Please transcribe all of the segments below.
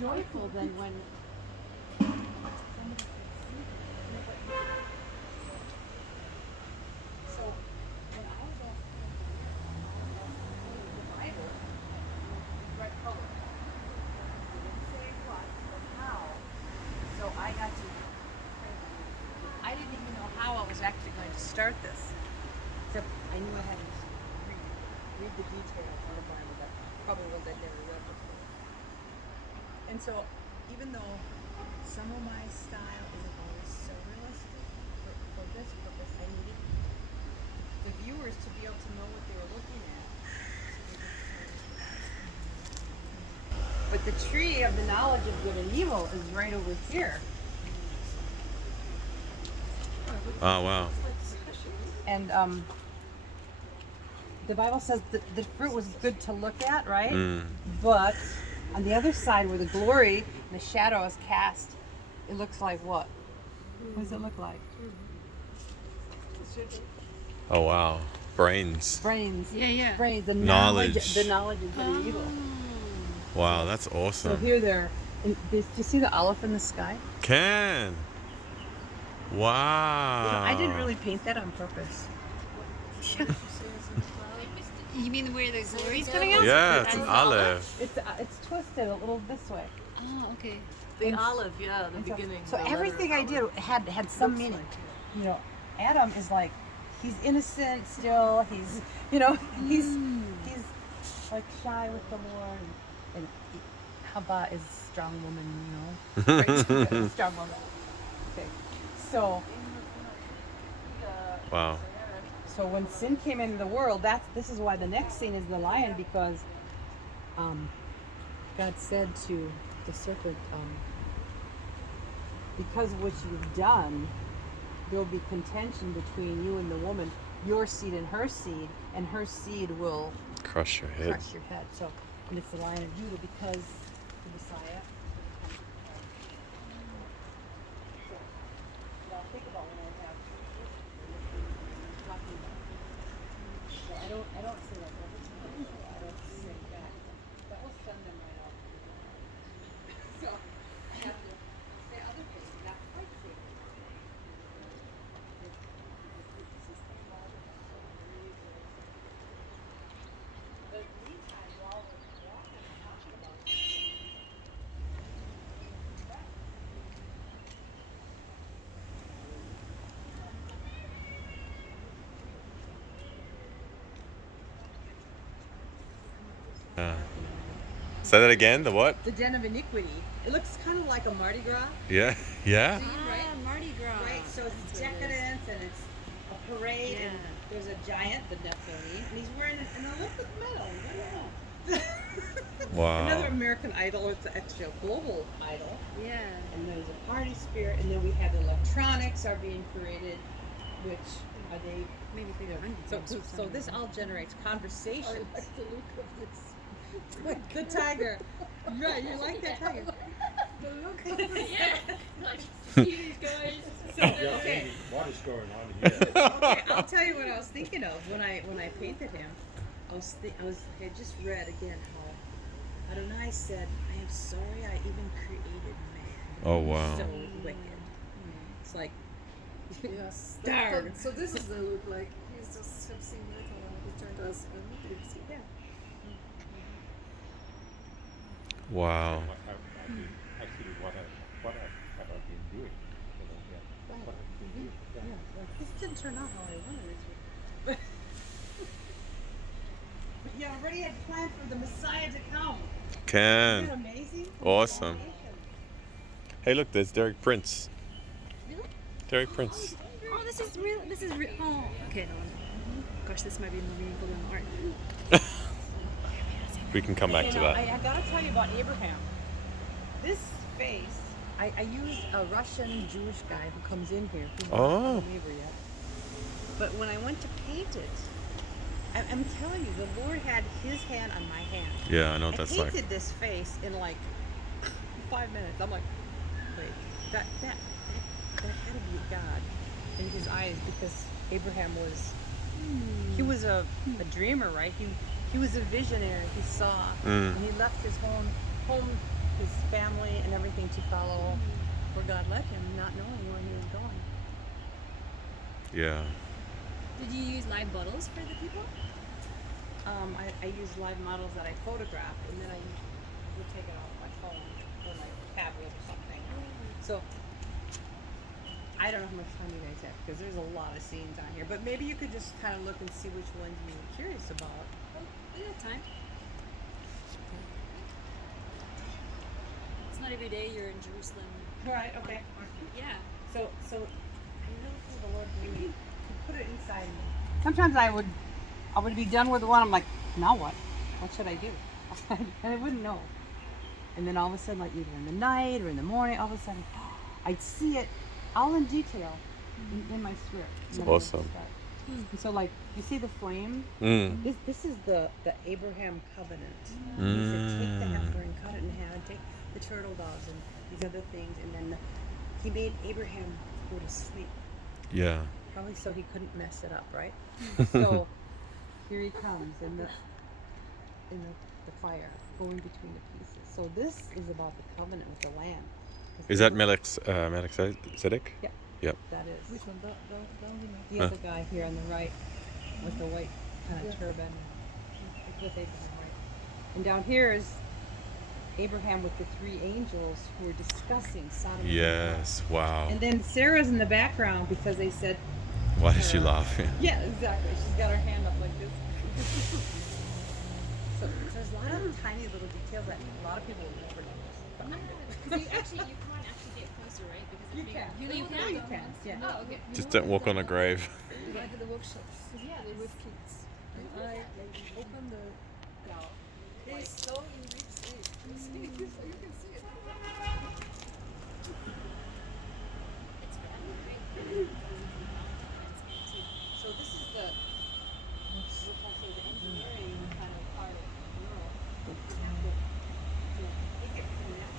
joyful than when so when I was at the Bible, red color. It didn't say what or how. So I got to I didn't even know how I was actually going to start this. Except I knew I had to read the details on the Bible that probably ones I'd never read before. And so, even though some of my style isn't always so realistic, for this purpose, I needed the viewers to be able to know what they were looking at. But the tree of the knowledge of good and evil is right over here. Oh, wow. And the Bible says that the fruit was good to look at, right? But on the other side where the glory and the shadow is cast, it looks like what? What does it look like? Oh, wow. Brains. Brains. Yeah. Brains. The Knowledge. The knowledge of good and evil. Wow, that's So awesome. here they're. Do you see the olive in the sky? Can. Wow. You know, I didn't really paint that on purpose. You mean where the glory's coming out? Yeah, it's an olive. It's twisted a little this way. Oh, okay. The olive, yeah, the And so, beginning. so the letter everything I olive. did had some meaning. You know, Adam is like, he's innocent still. He's, you know, he's like shy with the Lord, and Hava is strong woman. You know, right? Strong woman. Okay, so Wow. so when sin came into the world, this is why the next scene is the lion, because God said to the serpent, because of what you've done, there'll be contention between you and the woman, your seed and her seed will Crush your head. crush your head. So, and it's the Lion of Judah because the Messiah. So, now think about when I have talking about. So I don't say like every time. I don't say that. That will send them right out. So I have to say other things, not quite say. But meantime, while we're walking and talking about it, Say that again. The what? the den of iniquity. It looks kind of like a Mardi Gras, Yeah. Yeah. right? Mardi Gras. Right, so it's decadence and it's a parade, and there's a giant, the Nephilim, and he's wearing an Olympic medal. I don't know. Wow. Another American Idol, it's actually a global idol, Yeah. and there's a party spirit, and then we have electronics are being created, which are they? Maybe they don't. So this all generates conversation. I like the look of this. The tiger, right? You like that tiger? The look of this. Yeah. So, Yeah, okay. Amy, what is going on here? Okay, I'll tell you what I was thinking of when I painted him. I just read again how Adonai said, "I am sorry I even created man." Oh, wow. So wicked. It's like Yes. Darn. So this is the look like he's just have seen metal and he turned us and yeah. Wow. Actually, what have I been doing? You know, yeah. What I've been doing. Yeah. Like, this didn't turn out how I wanted it to. But you already had planned for the Messiah to come. Isn't Can. that amazing? Awesome. Hey, look, there's Derek Prince. Derek Prince. Oh, this is real. This is real. Oh, okay. No. Gosh, this might be more meaningful than art. We can come back to that. I gotta tell you about Abraham. This face, I used a Russian Jewish guy who comes in here. Who's not Oh. a believer yet. But when I went to paint it, I'm telling you, the Lord had His hand on my hand. Yeah, I know what I that's painted like. this face in like 5 minutes. I'm like, wait, that had to be God in His eyes, because Abraham was, he was a dreamer, right? He was a visionary. He saw, and he left his home his family and everything to follow where God led him, not knowing where he was going. Yeah. Did you use live bottles for the people? I use live models that I photograph, and then I would take it off my phone or my tablet or something. So I don't know how much time you guys have because there's a lot of scenes on here. But maybe you could just kind of look and see which ones you were curious about. We got time. It's not every day you're in Jerusalem. Right. Okay. Yeah. So I really feel the Lord really put it inside me. Sometimes I would be done with one. I'm like, now what? What should I do? And I wouldn't know. And then all of a sudden, like either in the night or in the morning, all of a sudden, I'd see it all in detail in my spirit. It's And then I would awesome. start. And so, like, you see the flame? Mm. This is the Abraham covenant. He said, take the heifer and cut it in half, and take the turtle doves and these other things, and then he made Abraham go to sleep. Yeah. Probably so he couldn't mess it up, right? So here he comes in the fire, going between the pieces. So this is about the covenant with the Lamb. Is that Melchizedek? Yeah. Yep. That is. Which one? Down the The other guy here on the right with the white kind of turban. With Abraham, right? And down here is Abraham with the three angels who are discussing Sodom and Gomorrah. Yes. Wow. And then Sarah's in the background because they said, Why does she laugh? yeah, exactly. She's got her hand up like this. So there's a lot of tiny little details that a lot of people will never notice. Because you can't actually get closer, right? Because You it's can. big. You can. You can. Yeah. Oh, okay. Just don't walk on a grave. I did the workshops Yeah, they with kids. And I opened the He's so in deep sleep. So you can see it. So this is the, what shall I say, the engineering kind of part of the world. To make it connect.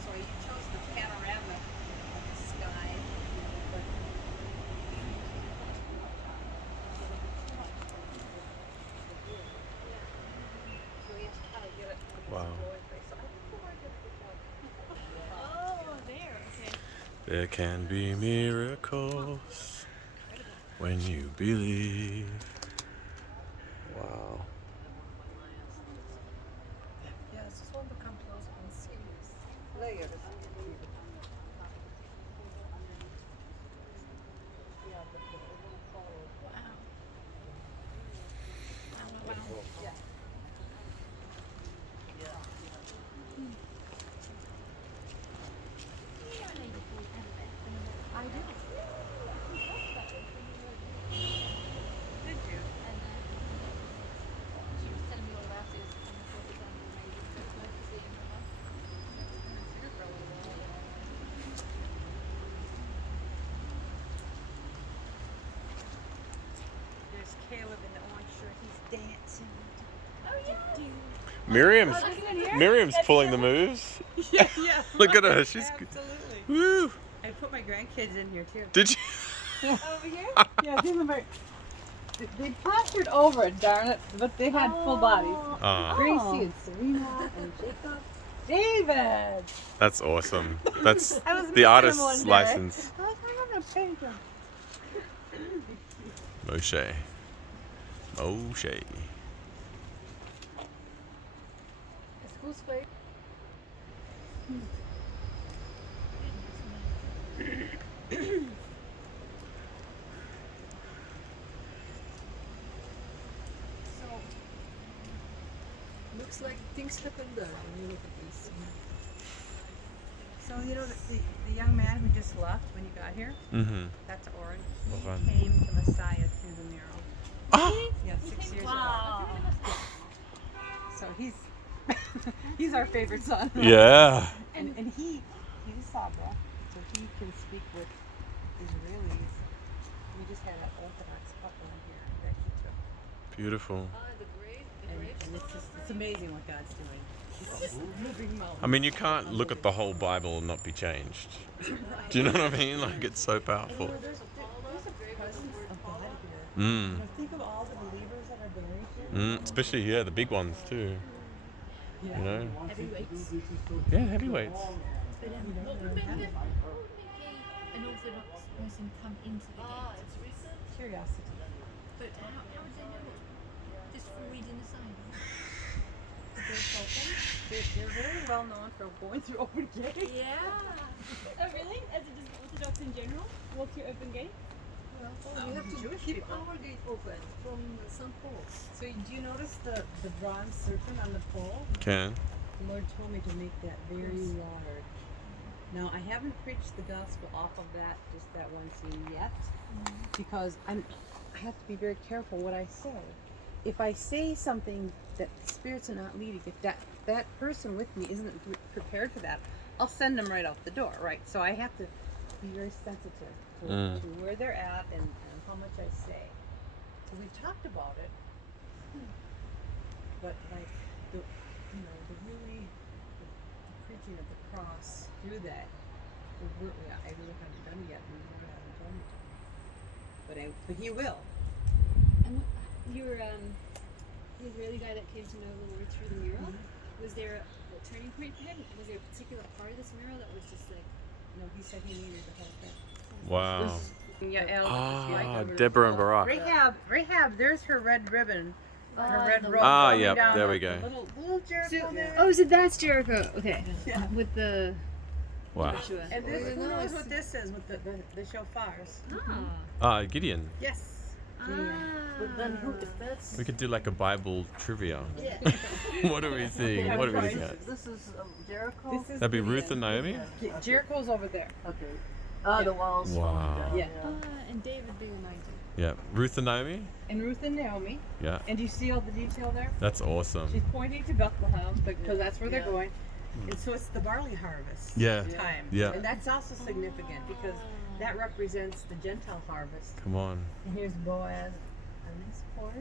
So I chose the panorama of the sky. But so you have to kind of get it. Wow. So I think the word is Oh, there. Okay. There can be miracles when you believe. Wow. Yeah, I just want to come close and see this layers. I did. Did you? And then she was telling me all about it. And I thought it sounded amazing. So it's nice to see in her house. There's Caleb in the orange shirt. He's dancing. Miriam's pulling the moves. Yeah. Look at her. She's good. Absolutely. Woo. I put my grandkids in here too. Did you? Over here? Yeah, these are my. They plastered over it, darn it, but they had full bodies. Gracie and Serena and Jacob. David! That's awesome. That's I was the missing artist's him one day. license. I was like, I'm gonna paint him. Moshe. Moshe. Whose face? So, looks like things happen there when you look at this. So, you know, the young man who just left when you got here, Mm-hmm. that's Oren. Oren. He came to Messiah through the mural. Oh. Yeah, 6 years Wow. ago. So he's our favorite son. Yeah. And he's Sabra, so he can speak with Israelis. We just had an Orthodox couple in here that he took. Beautiful. And it's amazing what God's doing. He's just moving mountains. I mean, you can't look at the whole Bible and not be changed. Do you know what I mean? Like, it's so powerful. There's a presence of God here. Mm. Think of all the believers that are buried here. Especially, yeah, the big ones too. You know? Heavyweights. Yeah, heavyweights. But what would make an Orthodox person come into the gate? It's recent curiosity. But how would they know? Just for reading the sign. They're very well known for going through open gates. Yeah. Oh really? As it is Orthodox in general? Walk through open gates? We have to Jewish keep people. our gate open from St. Paul's. So do you notice the bronze serpent on the pole? Can. The Lord told me to make that very large. Now I haven't preached the gospel off of that, just that one scene yet, because I have to be very careful what I say. If I say something that the spirits are not leading, if that person with me isn't prepared for that, I'll send them right out the door, right? So I have to be very sensitive to where they're at and how much I say. So we've talked about it, but like the preaching of the cross through that, I really haven't done it yet, and the Lord hasn't told me to. But He will. And your the Israeli guy that came to know the Lord through the mural, was there a turning point for him? Was there a particular part of this mural that was just like No, He said He needed the whole thing. Wow. Yeah, Deborah and Barak. Rahab, there's her red ribbon. Her red robe. Ah, going yep, down there the- we go. the Little Jericho there. Oh, so that's Jericho. Okay. Yeah. With the Wow. Joshua. And this, who knows what this is with the shofars? Gideon. Yes. But then who, if that's... We could do like a Bible trivia. Yeah. What are we seeing? What are we looking at? This is Jericho? This is That'd be Gideon. Ruth and Naomi? Jericho's over there. Okay. The walls. Wow. Yeah. And David being anointed. Yeah. Ruth and Naomi? And Ruth and Naomi. Yeah. And do you see all the detail there? That's awesome. She's pointing to Bethlehem because that's where they're going. And so it's the barley harvest Yeah. time. Yeah. And that's also significant because that represents the Gentile harvest. Come on. And here's Boaz on his horse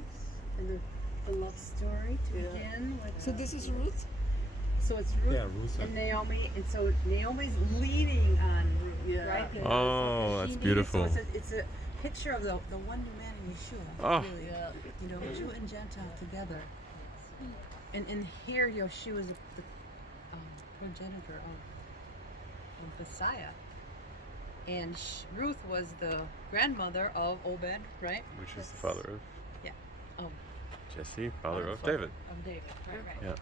and the love story to begin with. So this is Ruth? So it's Ruth Yeah, Ruth and Naomi, and so Naomi's leading on Ruth, Yeah. right? Oh, that's She needed- beautiful. So it's a picture of the one new man in Yeshua. Oh. Really. Yeah. You know, Jew and Gentile together. And here Yeshua is the progenitor of Messiah. And Ruth was the grandmother of Obed, right? Which is the father of Of Jesse, father of David. David, right. Yeah.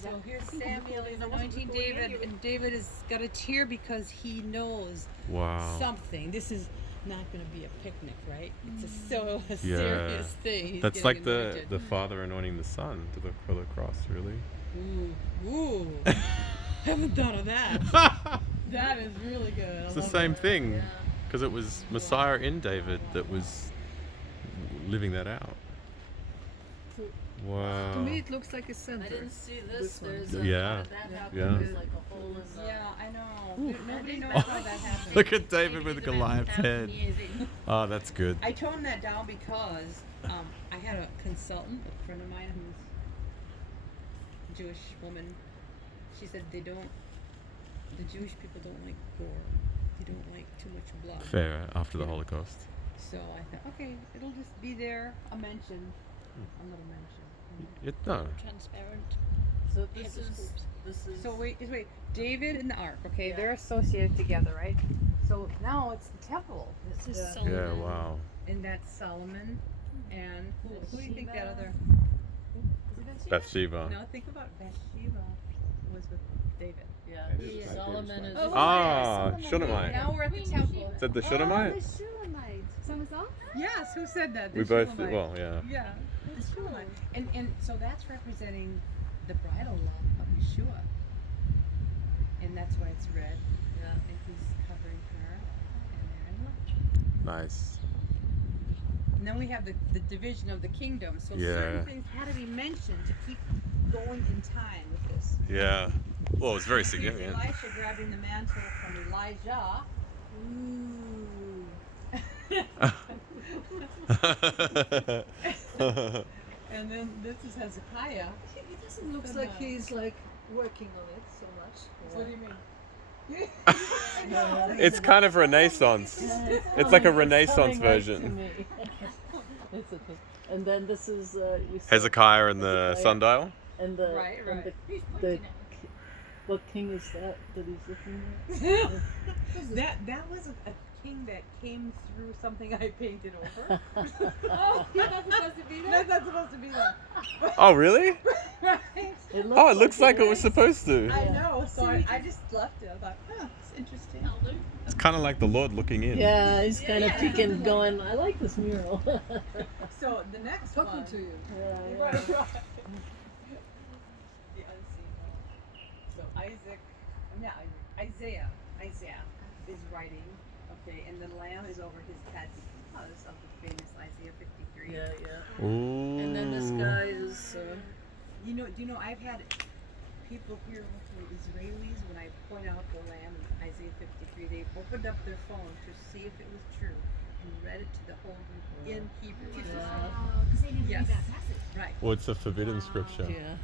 So here's Samuel, he's anointing David, and David has got a tear because he knows Wow. something. This is not going to be a picnic, right? It's a Yeah. serious thing. He's That's getting like the anointed. father anointing the son to the for the cross, really. Ooh, haven't thought of that. That is really good. It's the same thing, because it was Messiah in David that was living that out. Wow. To me, it looks like a center. I didn't see this. This one. There's Yeah. that Yeah. happened. There's like a hole in the. Yeah, I know. Nobody knows how that happened. Look at David with Goliath's head. Oh, that's good. I toned that down because I had a consultant, a friend of mine who's a Jewish woman. She said the Jewish people don't like gore. They don't like too much blood. Fair after the Holocaust. So I thought, okay, it'll just be there, a mention, a little mention. No. Transparent. So this is... So wait, David and the ark, okay, they're associated together, right? So now it's the temple. It's This is the, Solomon. Yeah. Wow. and that's Solomon, and who do you think that other? Bathsheba. No, think about Bathsheba was with David. Yeah. Yeah. Solomon is... Ah, Shunammite. Now we're at the temple. Said the Shunammite? The Shulamite. Song a song? Yes, who said that? We The both. Shulamite. Well, yeah. Yeah, the Shulamite. And so that's representing the bridal love of Yeshua. And that's why it's red. Yeah. And he's covering her. And they're in love. Nice. And then we have the division of the kingdom. So Yeah. certain things had to be mentioned to keep going in time with this. Yeah. Well, it's very Here's significant. Elisha grabbing the mantle from Elijah. And then this is Hezekiah. It doesn't look like he's like working on it so much. What do you mean? It's kind of Renaissance. It's like a Renaissance version. It's okay. And then this is you see, Hezekiah and the Hezekiah. sundial. and the Right, and right. Who's the pointing what king is that he's looking That was a king that came through something I painted over. at? Oh, you're not supposed to be there. That's not supposed to be there. Oh, really? Right? It Oh, it looks like it was is. supposed to. I Yeah. know, so I just left it. I thought, oh, it's interesting. I'll do. It's kind of like the Lord looking in. Yeah, he's kind of Yeah. peeking, going, I like this mural. So the next Talking one. to you. Right, right. The unseen one. So Isaiah is writing, okay, and the lamb is over his head because of the famous Isaiah 53. Yeah, yeah. Ooh. And then this guy is. Do you know I've had people here, the Israelis, when I point out the lamb in Isaiah 53, they opened up their phone to see if it was true and read it to the whole group in Hebrew. Because they didn't Yes. read that passage. Right. Well, it's a forbidden scripture. Yeah.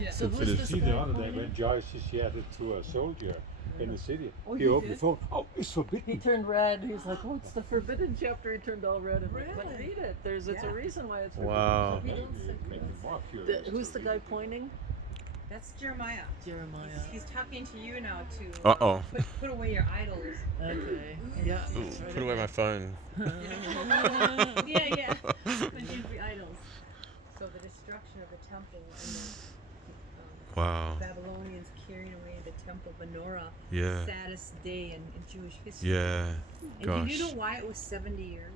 Yeah. So Considered- who's You this see guy the other day pointing? when Joyce she shared it to a soldier in the city. Oh, he you opened did? the phone. Oh, it's He forbidden. turned red. He's like, "Oh, it's the forbidden chapter." He turned all red. And but Really? read it. It's Yeah. a reason why it's forbidden. Wow. Make me more curious. Who's the guy pointing? That's Jeremiah. Jeremiah. He's talking to you now to Uh-oh. put away your idols. Okay. Yeah. Ooh, that's right. put away my phone. Yeah. My favorite idols. So the destruction of the temple and Wow. the Babylonians carrying away the temple menorah. Yeah. Saddest day in Jewish history. Yeah. And Gosh. do you know why it was 70 years?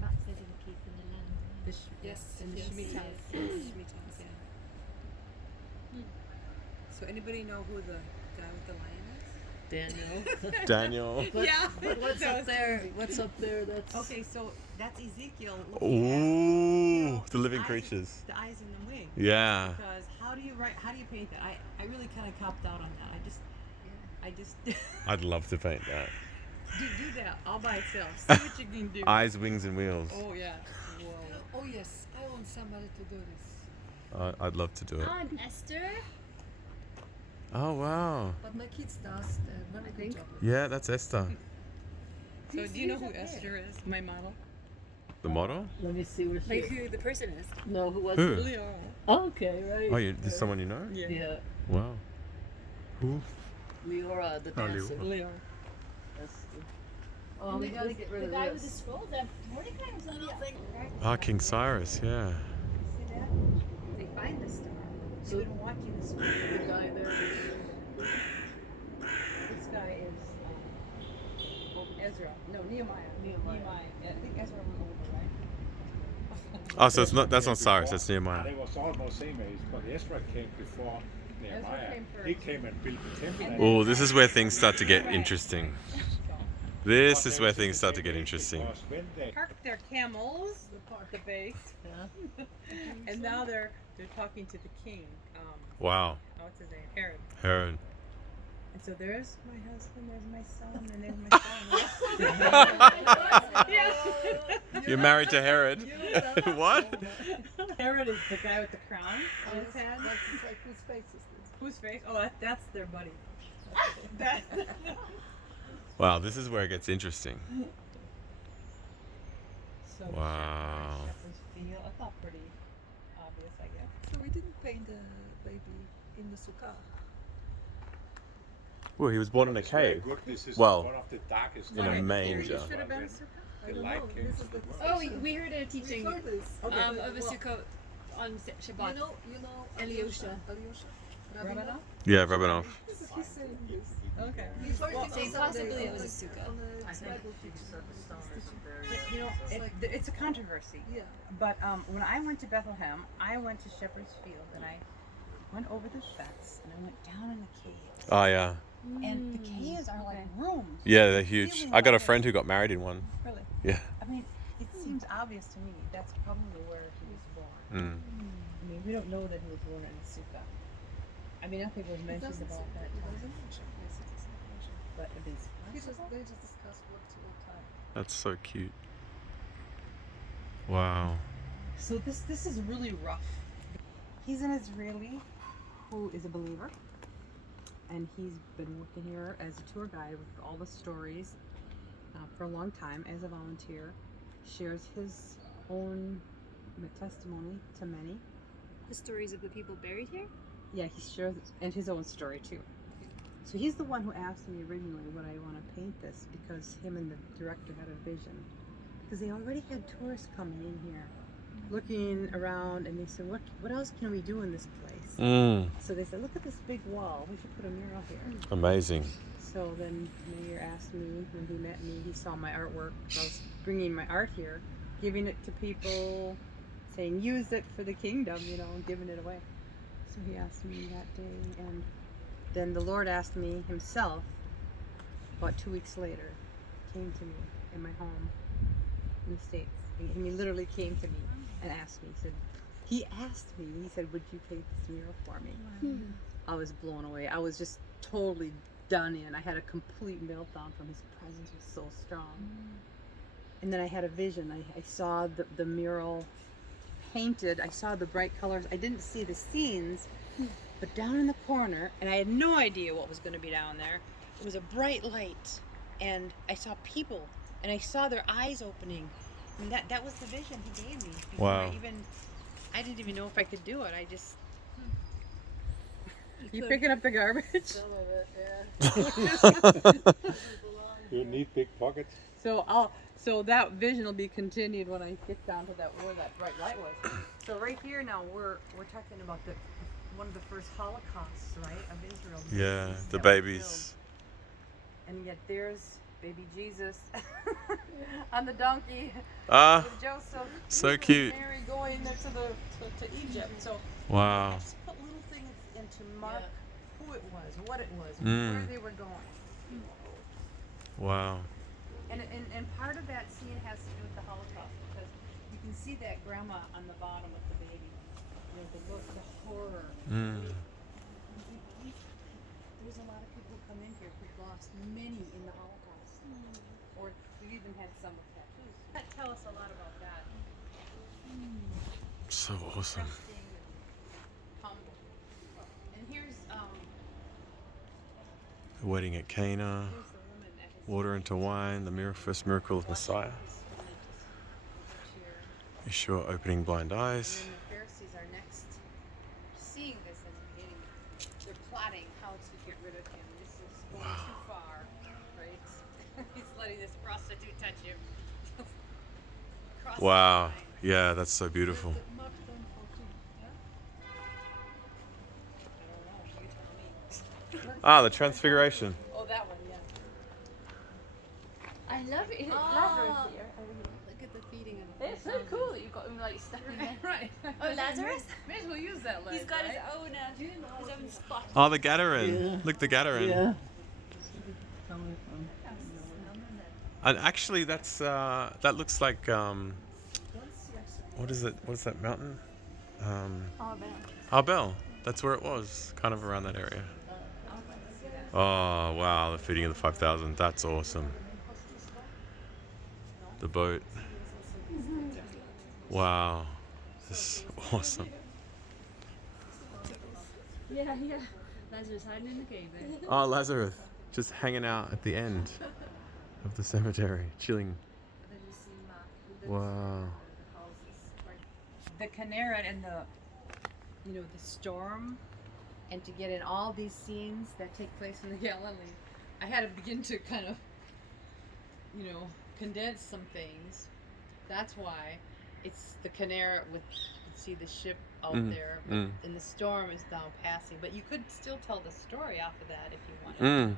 Back to the keeping the land. The in the Shemitahs. Shemitahs, yeah. So anybody know who the guy with the lion is? Daniel. Daniel. But, Yeah, but what's that up was there? What's up there? That's Okay, so that's Ezekiel looking at, Ooh, the living eyes- creatures. the eyes in the wing. Yeah. Because how do you paint that? I really kind of copped out on that. I just I'd love to paint that. do that all by itself. See what you can do. Eyes, wings, and wheels. Oh yeah. Whoa. Oh yes, I want somebody to do this. I'd love to do it. I'm Esther. Oh, wow. But my kids does very good job. Yeah, that's Esther. So do you know who Esther is? My model. The model? Let me see where she. Like who the person is. No, who was Who? it? Leo. Oh, okay, right. Oh, there's someone you know? Yeah. Yeah, Wow. Who? Leora, the Oh, dancer. Leo. That's the... Oh, we gotta get rid The of guy with the this. scroll, that Mordecai was on it. Ah, King Cyrus, yeah. See that? They find this stuff. So- They've been watching this. The guy there. This guy is Ezra. No, Nehemiah. Nehemiah. Yeah, I think Ezra was older, right? Oh, so that's not Cyrus, that's And Nehemiah. they was almost same age, but Ezra came before Nehemiah. came first. He came and built the temple. and- Oh, this is where things start to get interesting. This is where things start to get interesting. Because when they Parked their camels at the base, Yeah. and now they're talking to the king. Wow. What's his name? Herod. Herod. And so there's my husband, there's my son, and there's my son. You're married to Herod? What? Herod is the guy with the crown on his head. That's like, whose face is this? Whose face? Oh, that's their buddy. That- Wow, this is where it gets interesting. So Wow. Shepherd's Field. I thought pretty obvious, I guess. So we didn't paint the baby in the sukkah. Well, he was born in a it's very cave. good. This is Well, one of the darkest in a times. manger. Should have been When super. I the don't light know. came This to is the the world. Oh, we heard a teaching We've heard this. of a Well, Sukkot on Shabbat. You know Eliosha. Eliosha? Rabbanah? Yeah, Rabbanov. This is he's saying this. Okay. He's well, so possibly it was a sukkah. You know, it's a controversy. Yeah. But when I went to Bethlehem, I went to Shepherd's Field, and I went over the fence, and I went down in the caves. Oh, yeah. And the caves are like rooms. Yeah, they're huge. I got a friend who got married in one. Really? Yeah. I mean, it seems obvious to me that's probably where he was born. Mm. I mean, we don't know that he was born in a sukkah. I mean, nothing was mentioned about that time, but it is possible. They just discuss what time. That's so cute. Wow. So this is really rough. He's an Israeli who is a believer, and he's been working here as a tour guide with all the stories for a long time as a volunteer. shares his own testimony to many. The stories of the people buried here? Yeah, he shares and his own story too. So he's the one who asked me originally would I want to paint this, because him and the director had a vision. Because they already had tourists coming in here, looking around, and they said, what else can we do in this place? So they said, look at this big wall. We should put a mural here. Amazing. So then the mayor asked me, when he met me, he saw my artwork. I was bringing my art here, giving it to people, saying, use it for the kingdom, you know, and giving it away. So he asked me that day, and then the Lord asked me himself, about 2 weeks later, came to me in my home in the States. And he literally came to me and asked me, he asked me, he said, would you paint this mural for me? I was blown away. I was just totally done in. I had a complete meltdown from his presence was so strong. And then I had a vision. I saw the mural painted. I saw the bright colors. I didn't see the scenes, but down in the corner, and I had no idea what was going to be down there. It was a bright light, and I saw people, and I saw their eyes opening. And that was the vision he gave me. Before Wow. I didn't even know if I could do it. I just... You picking up the garbage? Some of it, yeah. You need big pockets. So that vision will be continued when I get down to where that bright light was. So right here now we're talking about one of the first holocausts, right, of Israel. Yeah, Babies the that were babies. killed. And yet there's baby Jesus on the donkey Ah, with Joseph. so cute. Mary going there to Egypt. So Wow. I just put little things in to mark who it was, what it was, Mm. where they were going. Wow. And part of that scene has to do with the Holocaust, because you can see that grandma on the bottom with the baby. You know, the look, the horror. There's a lot of people who come in here who've lost many in the Holocaust. Or we even had some with tattoos. That tell us a lot about that. So awesome. Trusting and humble. And here's The wedding at Cana, here's the woman at his water into wine, the first miracle of Messiah. Yeshua opening blind And eyes. then the Pharisees are next seeing this and hating him. They're plotting how to get rid of him. This is going too far, right? He's letting this prostitute touch him. Cross the Wow. line. Yeah, that's so beautiful. I don't know. You tell me. Ah, the Transfiguration. Oh, that one, yeah. I love it. Oh. Lazarus here. Look at the feeding of It's so cool that you've got him like stuck in there. Right. Oh, Lazarus? May as well use that leg. He's got right? his own spot. Oh, the Gadarene. Look, the Gadarene. And actually, that's that looks like what is it? What is that mountain? Arbel. That's where it was, kind of around that area. Oh wow, the feeding of the 5,000. That's awesome. The boat. Wow, this is awesome. Yeah. Lazarus hiding in the cave there. Oh, Lazarus, just hanging out at the end of the cemetery, chilling. Wow. The Kinneret and the storm, and to get in all these scenes that take place in the Galilee, I had to begin to kind of, condense some things. That's why it's the Kinneret with, you can see the ship out there, and the storm is now passing. But you could still tell the story off of that if you wanted to.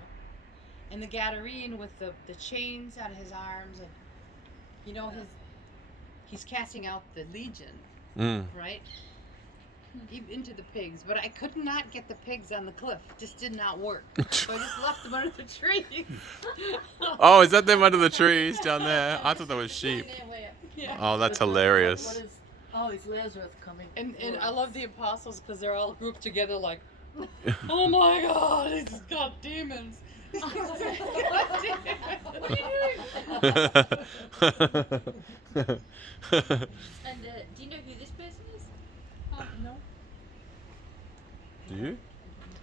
And the Gadarene with the chains on his arms, and he's casting out the legion, right? Into the pigs, but I could not get the pigs on the cliff. It just did not work. So I just left them under the trees. Oh, is that them under the trees down there? I thought that was sheep. Yeah. Oh, that's hilarious. Oh, it's Lazarus coming. And I love the apostles because they're all grouped together like, oh my God, he's got demons. He's got demons. What are you doing? And do you know who this person is? No. Do you?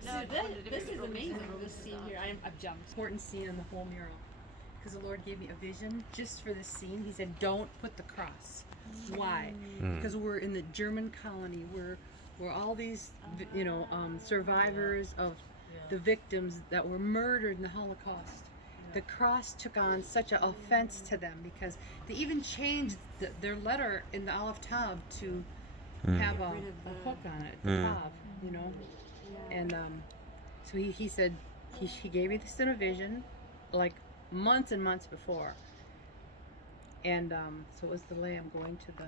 No, this is amazing. This scene here. I've jumped. Important scene in the whole mural. because the Lord gave me a vision just for this scene. He said, "Don't put the cross." Why? Mm. Because we're in the German colony. We're all these, survivors of the victims that were murdered in the Holocaust. The cross took on such an offense to them because they even changed their letter in the Aleph Tav to have a hook on it, the Tav, And so he said, he gave me this in a vision, like months and months before. And so it was the lamb going to the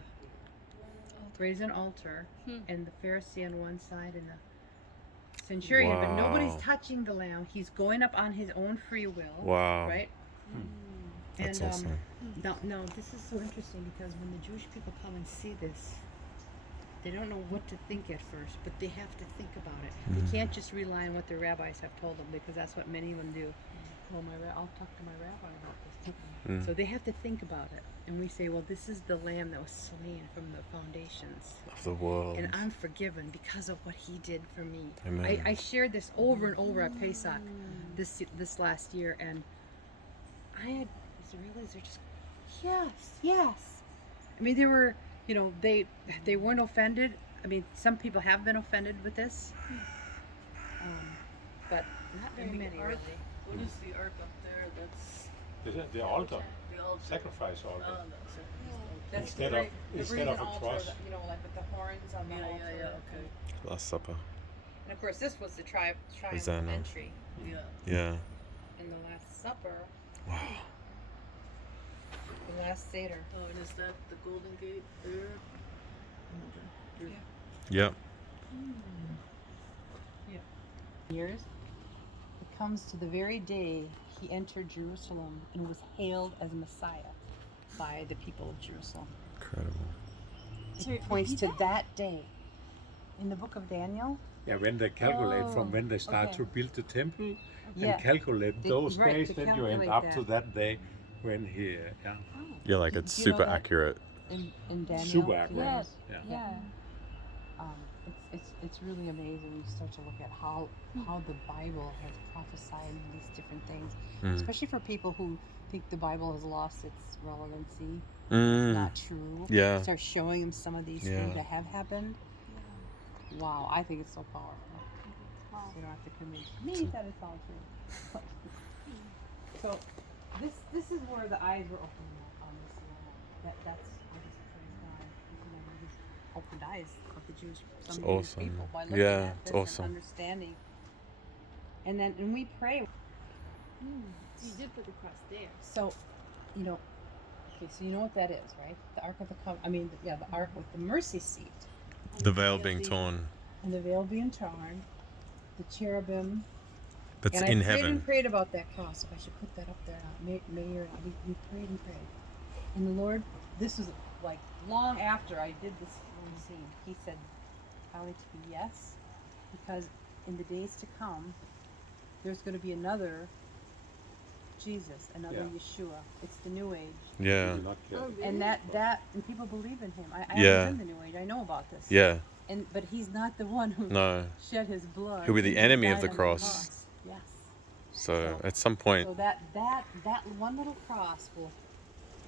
brazen altar, and the Pharisee on one side and the centurion, but nobody's Wow. touching the lamb. He's going up on his own free will. Wow. Right? That's and awesome. no, this is so interesting because when the Jewish people come and see this, they don't know what to think at first, but they have to think about it. They can't just rely on what their rabbis have told them, because that's what many of them do. Well, I'll talk to my rabbi about this. So they have to think about it. And we say, well, this is the lamb that was slain from the foundations. Of the world. And I'm forgiven because of what he did for me. Amen. I shared this over and over at Pesach this last year, and I had Israelis are just, yes. I mean, they were, they weren't offended. I mean, some people have been offended with this, but not very many really. What is the ark up there? That's The altar, the altar. sacrifice altar. Oh, that's it. That's Instead the of- instead of a altar, cross. like with the horns on the altar. Okay. Last Supper. And of course, this was the triumph Hosanna. entry Yeah. Yeah. in the Last Supper, Wow. the Last Seder. Oh, and is that the Golden Gate there? Yep. Years. It comes to the very day he entered Jerusalem and was hailed as Messiah by the people of Jerusalem. Incredible. It points to that day. In the book of Daniel, Yeah, when they calculate from when they start okay. to build the temple Yeah. and calculate They- those right, days, to then you end calculate up to that day when he, Yeah, like it's You know super that- accurate. in Daniel. super accurate. Yes. Yeah. Yeah. It's really amazing when you start to look at how the Bible has prophesied these different things, especially for people who think the Bible has lost its relevancy. It's not true. Yeah. Start showing them some of these Yeah. things that have happened. Wow, I think it's so powerful. Wow. So you don't have to convince me that it's all true. So this is where the eyes were opened up on this land. That's I just praise God. These opened eyes of the Jewish some Jewish awesome. people by looking Yeah, at it's this awesome. and understanding. And we pray. So you did put the cross there. So, okay, so you know what that is, right? The Ark of the Covenant. The Ark with the mercy seat. The veil being torn. And the veil being torn, the cherubim. That's And in I prayed heaven. and prayed about that cross. If I should put that up there, Mayor, we prayed and prayed. And the Lord, this was like long after I did this one scene. He said, "Holly, to be yes, because in the days to come, there's going to be another Jesus, another Yeah. Yeshua. It's the New Age, Yeah. Do not kill. and that and people believe in him. I Yeah. am in the New Age. I know about this. Yeah. But he's not the one who No. shed his blood. Who were the He enemy of died the on cross. Yes. So at some point, So that one little cross will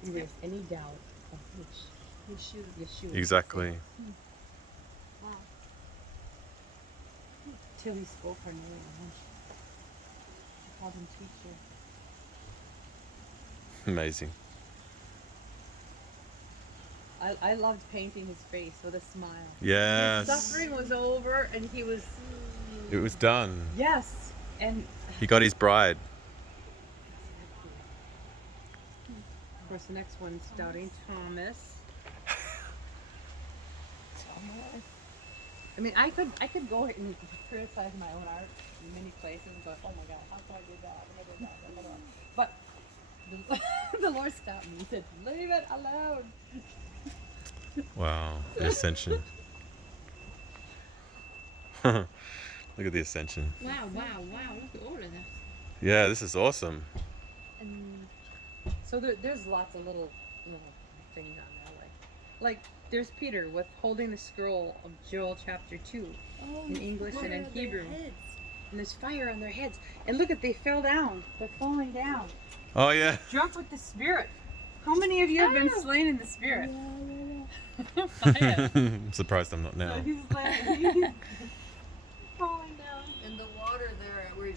erase any doubt of which Yeshua. exactly. Wow. Till he spoke her name. I called him teacher. Amazing. I loved painting his face with a smile. His Yes. suffering was over, and he was It was done. yes, and He got his bride. of course the next one's Doubting Thomas. I mean, I could go and criticize my own art in many places and go, oh my God, how come I did that? How come I did that? Blah, blah, blah. But the Lord stopped me. He said, leave it alone. Wow. The ascension. Look at the ascension. Wow, wow, wow. Look at all of that. Yeah, this is awesome. And so there's lots of little things on there, like there's Peter with holding the scroll of Joel chapter 2 in English and in Hebrew, and there's fire on their heads. And look at, they fell down. They're falling down. Oh yeah. Drunk with the Spirit. How many of you have been slain in the Spirit? I'm surprised I'm not now. He's like, he's falling down. In the water there, where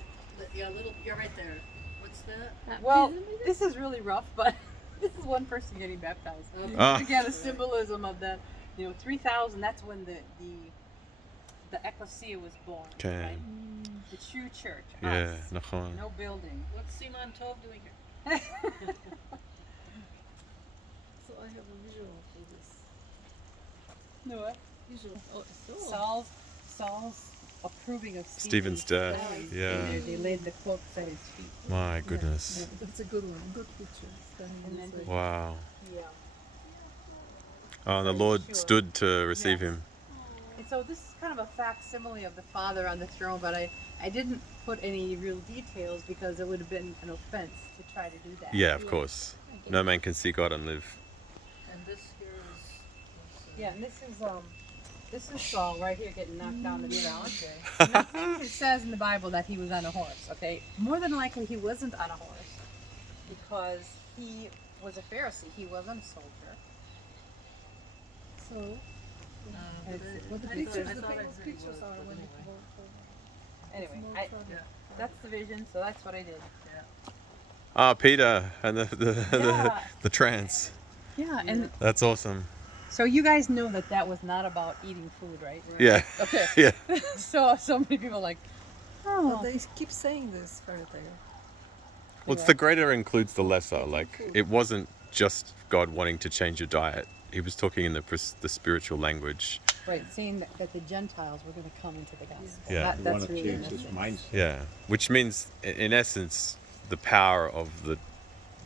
yeah, little. You're right there. What's that? Well, this is really rough, but this is one person getting baptized. Ah. Again, a symbolism of that. 3,000. That's when the ecclesia was born. Okay. Right? The true church. Yeah, Us. נכון. No building. What's Simon Tov doing here? So I have a visual for this. No what? Visual. Oh, so. Saul's approving of Stephen's death. Yeah. They laid the cloak at his feet. My goodness. That's a good one. Good picture. Standing And this then way. Wow. Yeah. Oh, and the Lord stood to receive him. And so this is kind of a facsimile of the Father on the throne, but I didn't put any real details because it would have been an offense to try to do that. Yeah, of course. No man can see God and live. And this here is. Yeah, and this is Saul right here getting knocked down to the other Nothing it says in the Bible that he was on a horse, okay? More than likely he wasn't on a horse because he was a Pharisee. He wasn't a soldier. So, It's- what the I pictures, thought- I the thought I famous heard he pictures was, are but when anyway. Anyway, more trouble. that's the vision, so that's what I did. Ah, Peter and Yeah. the trance. Yeah, and That's awesome. so you guys know that was not about eating food, right? Yeah. Okay. Yeah. So many people are like, Well, oh, they keep saying this right there. Well, it's the greater includes the lesser. Like, it wasn't just God wanting to change your diet. He was talking in the spiritual language. right, saying that the Gentiles were going to come into the gospel. Yeah. That, You that's want to really change his message. mindset. Yeah. Which means, in essence, the power of the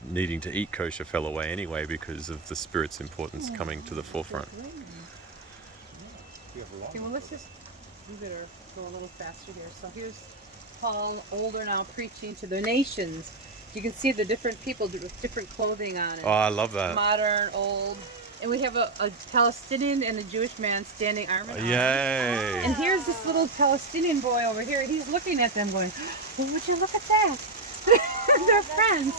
needing to eat kosher fell away anyway because of the spirit's importance coming to the forefront. Okay, well, we better go a little faster here. So here's Paul, older now, preaching to the nations. You can see the different people with different clothing on. Oh, I love that. Modern, old. And we have a Palestinian and a Jewish man standing arm in arm. Yay. And here's this little Palestinian boy over here. He's looking at them going, well, would you look at that? They're friends.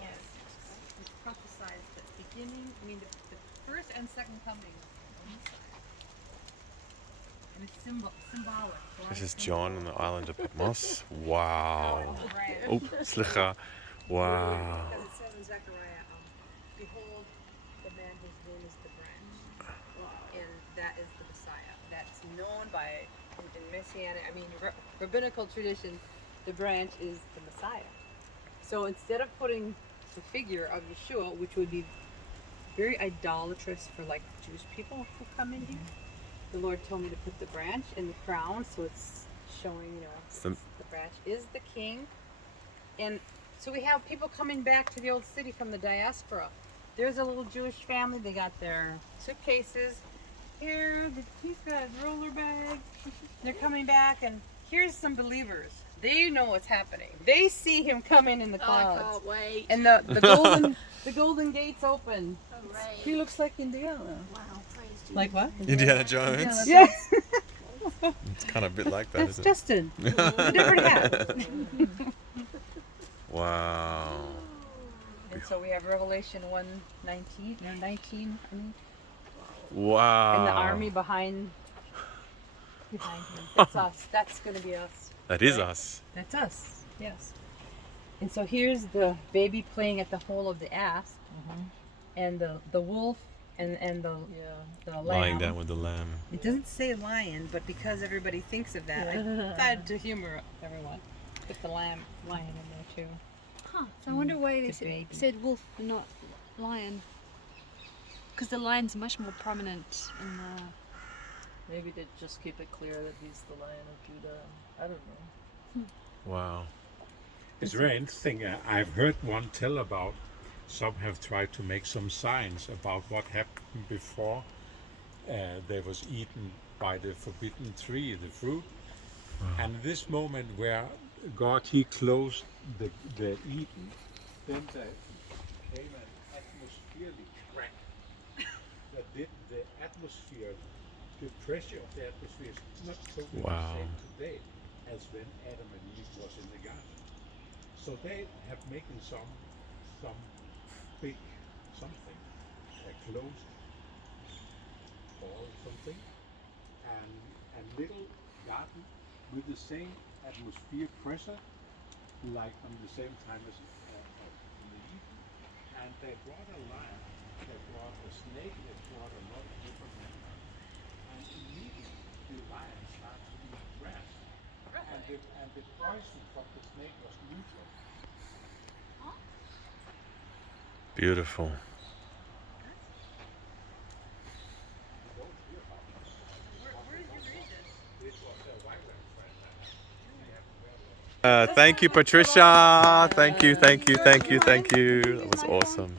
Yes. It's prophesied the beginning, the first and second coming. And it's symbolic. This is John on the island of Patmos. Wow. Branch. Oh, slicha. Wow. Because it says in Zechariah, behold, the man whose name is the branch. And that is the Messiah. That's known by, in Messianic, rabbinical tradition, the branch is the Messiah. So instead of putting the figure of Yeshua, which would be very idolatrous for like Jewish people who come in here, the Lord told me to put the branch in the crown, so it's showing, Some- the branch is the king. And so we have people coming back to the old city from the diaspora. There's a little Jewish family. They got their suitcases. Here, he's got his roller bag. They're coming back, and here's some believers. They know what's happening. They see him coming in the Oh, I clouds, can't wait. and the golden gates open. Hooray. He looks like Indiana. Wow, praise Jesus. Like what? Indiana Jones. Yeah, It's kind of a bit like that, that's isn't Justin. A different hat. it? Wow. And so we have Revelation 1:19 or 19. Wow. And the army behind him. That's us. That's going to be us. That is us. That's us. Yes. And so here's the baby playing at the hole of the asp, and the wolf and the lamb. Lying down with the lamb. It doesn't say lion, but because everybody thinks of that, I tried to humor everyone. Put the lion in there too. Huh. So I wonder why they The baby. said wolf and not lion. Because the lion's much more prominent in the. Maybe they just keep it clear that he's the Lion of Judah. I don't know. Wow. It's very interesting. I've heard one tell about some have tried to make some signs about what happened before they was eaten by the forbidden tree, the fruit. And this moment where God, he closed the eating, then there came an atmospheric crack that did the atmosphere, the pressure of the atmosphere is not totally Wow. the same today. as when Adam and Eve was in the garden. So they have making some big something, a closed or something, and little garden with the same atmosphere pressure, like on the same time as in the Eden. And they brought a lion, they brought a snake, they brought a lot of different animals, and immediately the lion started to eat grass, and the poison from the snake was neutral. Beautiful. Thank you, Patricia. Thank you. That was awesome.